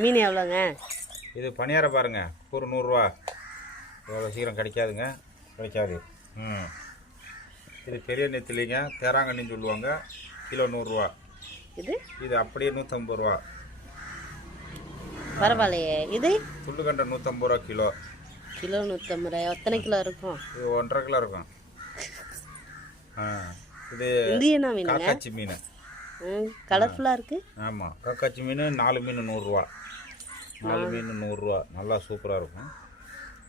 மீன் எவ்வளோங்க? இது பனியாரம் பாருங்க, ஒரு 100 ரூபா. இவ்வளோ சீக்கிரம் கிடைக்காதுங்க, கிடைக்காது. இது பெரிய நெத்திலிங்க, தேராங்கண்ணின்னு சொல்லுவாங்க. கிலோ 100 ரூபா. இது அப்படியே 150 ரூபா. பரவாயில்லையே. இது துள்ளுகண்டை 150 ரூபா கிலோ. கிலோ 150 ரூபா. எத்தனை கிலோ இருக்கும்? இது 1.5 கிலோ இருக்கும். இது இந்தியனா மீனுங்க? காக்காச்சி மீன். கலர்ஃபுல்லாக இருக்குது. ஆமாம், காக்காச்சி மீன் 4 மீன் 100 ரூபா. 4 மீன் 100 ரூபா, நல்லா சூப்பராக இருக்கும்.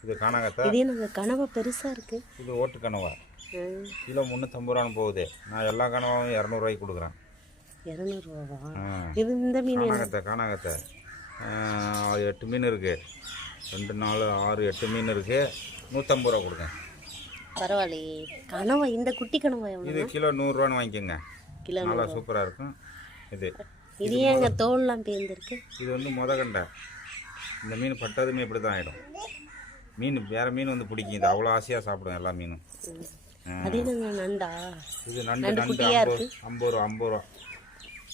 இது காணாங்கத்தை. இதே நாங்கள் கனவா பெருசாக இருக்குது. இது ஓட்டு கனவா, கிலோ 350 ரூபான்னு போகுது. நான் எல்லா கனவாவும் 200 ரூபாய்க்கு கொடுக்குறேன். 200 ரூபாவா? இது இந்த மீன் காணாங்கத்தை 8 மீன் இருக்குது. 2 4 6 8 மீன் இருக்குது. 150 ரூபா கொடுங்க. பரவாயில்லையே. கனவா, இந்த குட்டி கனவா எவ்வளோ? இது கிலோ 100 ரூபான்னு வாங்கிக்கோங்க. கிலோ நல்லா சூப்பராக இருக்கும். இது ஏங்க தோல்லாம் பேர்ந்துருக்கு? இது வந்து முதகண்டை. இந்த மீன் பட்டதுமே இப்படி தான் ஆகிடும். மீன் வேறு மீன் வந்து பிடிக்கும். இது அவ்வளோ ஆசையாக சாப்பிடும் எல்லா மீனும். அது என்னங்க, நண்டா? இது நண்டு குட்டியாக இருக்குது. 50 ரூபா 50 ரூபா.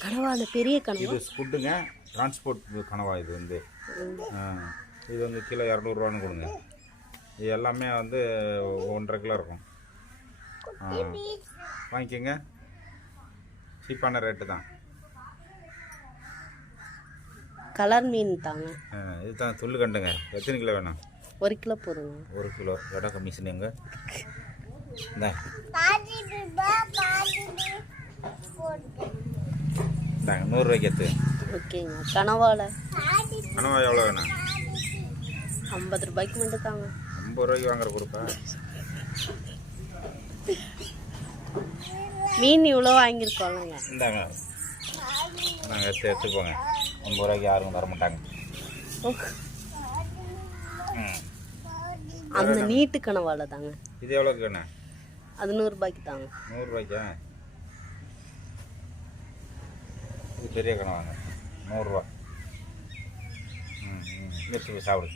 கனவா, அந்த பெரிய கனவா? இது ஃபுட்டுங்க, டிரான்ஸ்போர்ட் கனவா. இது வந்து இது வந்து கிலோ 200 ரூபான்னு கொடுங்க. இது எல்லாமே வந்து 1.5 கிலோ இருக்கும். வாங்கிக்கோங்க, சீப்பான ரேட்டு தான். கலர் மீன் தாங்க. இது தான் துள்ளுகண்டுங்க. எத்தனை கிலோ வேணும்? 1 கிலோ போதுங்க. 1 கிலோ. எடை கமிஷன் எங்க? இந்தாங்க 100 ரூபாய்க்கு எடுத்து. ஓகேங்க. கனவாவில் கனவா எவ்வளோ வேணும்? 50 ரூபாய்க்கு மட்டும் தாங்க. 50 ரூபாய்க்கு வாங்குற கொடுப்பா. மீன் இவ்வளோ வாங்கியிருக்கோங்க. இந்தாங்க, நாங்கள் எடுத்துக்கோங்க. 50 ரூபாய்க்கு யாரும் தர மாட்டாங்க. அந்த நீட்டு கனவால தாங்க. இது எவ்வளோக்கு வேணும்? அது 100 ரூபாய்க்கு தாங்க. 100 ரூபாய்க்கா? இது பெரிய கனவாங்க, 100 ரூபா. சாப்பிடு.